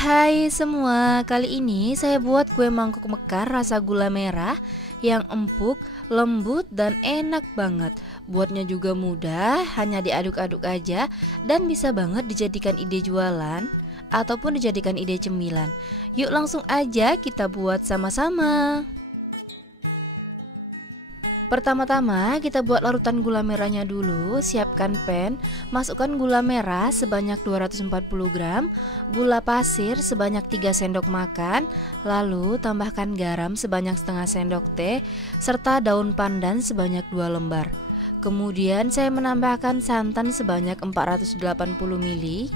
Hai semua, kali ini saya buat kue mangkok mekar rasa gula merah yang empuk, lembut, dan enak banget. Buatnya juga mudah, hanya diaduk-aduk aja dan bisa banget dijadikan ide jualan ataupun dijadikan ide cemilan. Yuk langsung aja kita buat sama-sama. Pertama-tama kita buat larutan gula merahnya dulu. Siapkan pan, masukkan gula merah sebanyak 240 gram, gula pasir sebanyak 3 sendok makan, lalu tambahkan garam sebanyak setengah sendok teh, serta daun pandan sebanyak 2 lembar. Kemudian saya menambahkan santan sebanyak 480 ml.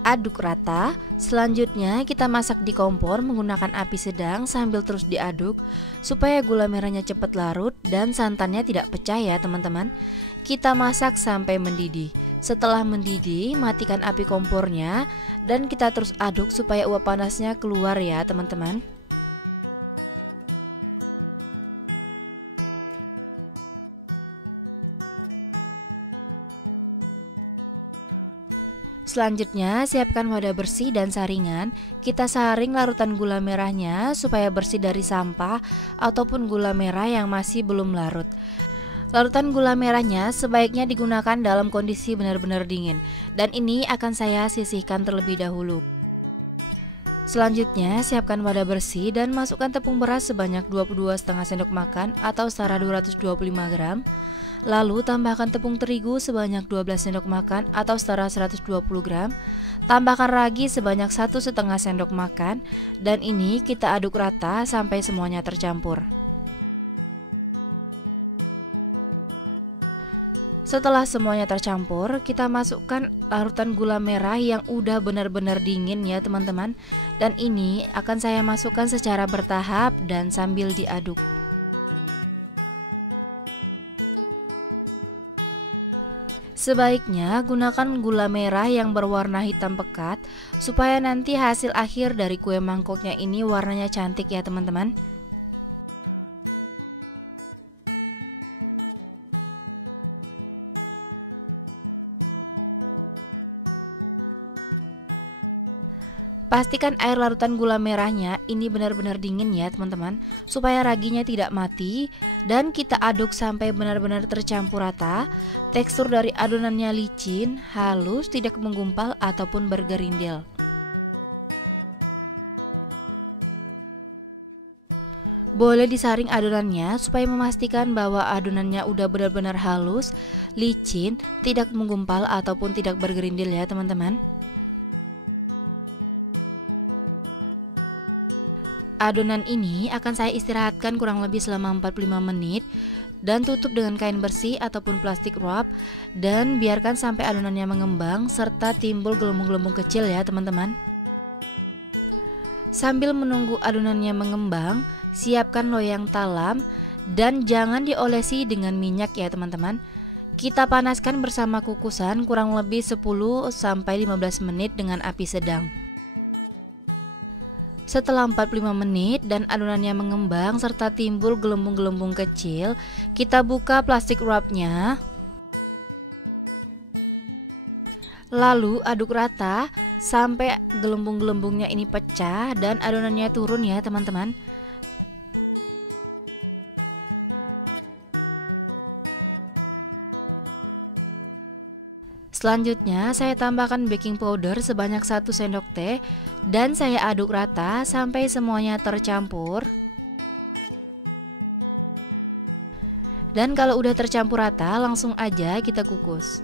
Aduk rata. Selanjutnya kita masak di kompor menggunakan api sedang sambil terus diaduk supaya gula merahnya cepat larut dan santannya tidak pecah ya teman-teman. Kita masak sampai mendidih. Setelah mendidih, matikan api kompornya dan kita terus aduk supaya uap panasnya keluar ya teman-teman. Selanjutnya, siapkan wadah bersih dan saringan. Kita saring larutan gula merahnya supaya bersih dari sampah ataupun gula merah yang masih belum larut. Larutan gula merahnya sebaiknya digunakan dalam kondisi benar-benar dingin, dan ini akan saya sisihkan terlebih dahulu. Selanjutnya, siapkan wadah bersih dan masukkan tepung beras sebanyak 22,5 sendok makan atau setara 225 gram. Lalu tambahkan tepung terigu sebanyak 12 sendok makan atau setara 120 gram. Tambahkan ragi sebanyak 1,5 sendok makan dan ini kita aduk rata sampai semuanya tercampur. Setelah semuanya tercampur, kita masukkan larutan gula merah yang udah benar-benar dingin ya teman-teman. Dan ini akan saya masukkan secara bertahap dan sambil diaduk. Sebaiknya gunakan gula merah yang berwarna hitam pekat supaya nanti hasil akhir dari kue mangkoknya ini warnanya cantik ya teman-teman. Pastikan air larutan gula merahnya ini benar-benar dingin ya teman-teman, supaya raginya tidak mati. Dan kita aduk sampai benar-benar tercampur rata. Tekstur dari adonannya licin, halus, tidak menggumpal ataupun bergerindil. Boleh disaring adonannya supaya memastikan bahwa adonannya udah benar-benar halus, licin, tidak menggumpal ataupun tidak bergerindil ya teman-teman. Adonan ini akan saya istirahatkan kurang lebih selama 45 menit dan tutup dengan kain bersih ataupun plastik wrap dan biarkan sampai adonannya mengembang serta timbul gelembung-gelembung kecil ya teman-teman. Sambil menunggu adonannya mengembang, siapkan loyang talam dan jangan diolesi dengan minyak ya teman-teman. Kita panaskan bersama kukusan kurang lebih 10-15 menit dengan api sedang. Setelah 45 menit dan adonannya mengembang serta timbul gelembung-gelembung kecil, kita buka plastik wrapnya. Lalu aduk rata sampai gelembung-gelembungnya ini pecah dan adonannya turun ya teman-teman. Selanjutnya saya tambahkan baking powder sebanyak 1 sendok teh dan saya aduk rata sampai semuanya tercampur. Dan kalau udah tercampur rata, langsung aja kita kukus.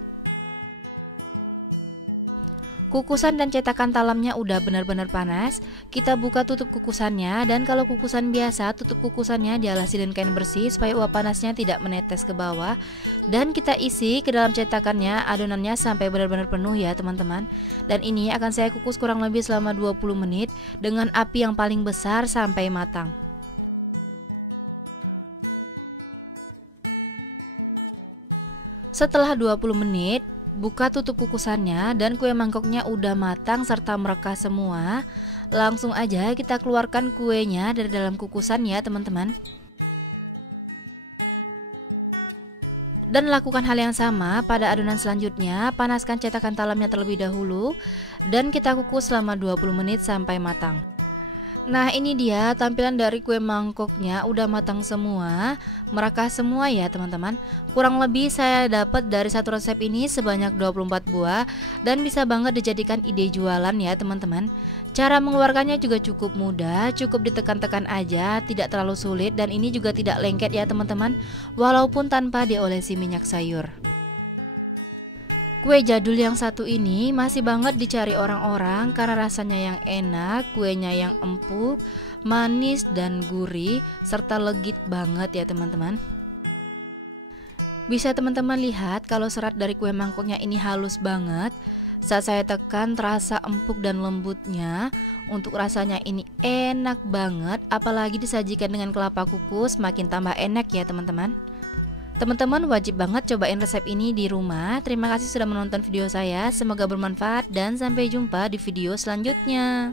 Kukusan dan cetakan talamnya udah benar-benar panas. Kita buka tutup kukusannya dan kalau kukusan biasa, tutup kukusannya dialasi dengan kain bersih supaya uap panasnya tidak menetes ke bawah. Dan kita isi ke dalam cetakannya adonannya sampai benar-benar penuh ya teman-teman. Dan ini akan saya kukus kurang lebih selama 20 menit dengan api yang paling besar sampai matang. Setelah 20 menit, buka tutup kukusannya dan kue mangkoknya udah matang serta merekah semua. Langsung aja kita keluarkan kuenya dari dalam kukusan ya teman-teman. Dan lakukan hal yang sama pada adonan selanjutnya. Panaskan cetakan talamnya terlebih dahulu dan kita kukus selama 20 menit sampai matang. Nah, ini dia tampilan dari kue mangkoknya, udah matang semua, merekah semua ya teman-teman. Kurang lebih saya dapat dari satu resep ini sebanyak 24 buah dan bisa banget dijadikan ide jualan ya teman-teman. Cara mengeluarkannya juga cukup mudah, cukup ditekan-tekan aja, tidak terlalu sulit, dan ini juga tidak lengket ya teman-teman, walaupun tanpa diolesi minyak sayur. Kue jadul yang satu ini masih banget dicari orang-orang karena rasanya yang enak, kuenya yang empuk, manis dan gurih, serta legit banget ya teman-teman. Bisa teman-teman lihat kalau serat dari kue mangkoknya ini halus banget. Saat saya tekan terasa empuk dan lembutnya. Untuk rasanya ini enak banget, apalagi disajikan dengan kelapa kukus makin tambah enak ya teman-teman. Teman-teman wajib banget cobain resep ini di rumah. Terima kasih sudah menonton video saya, semoga bermanfaat dan sampai jumpa di video selanjutnya.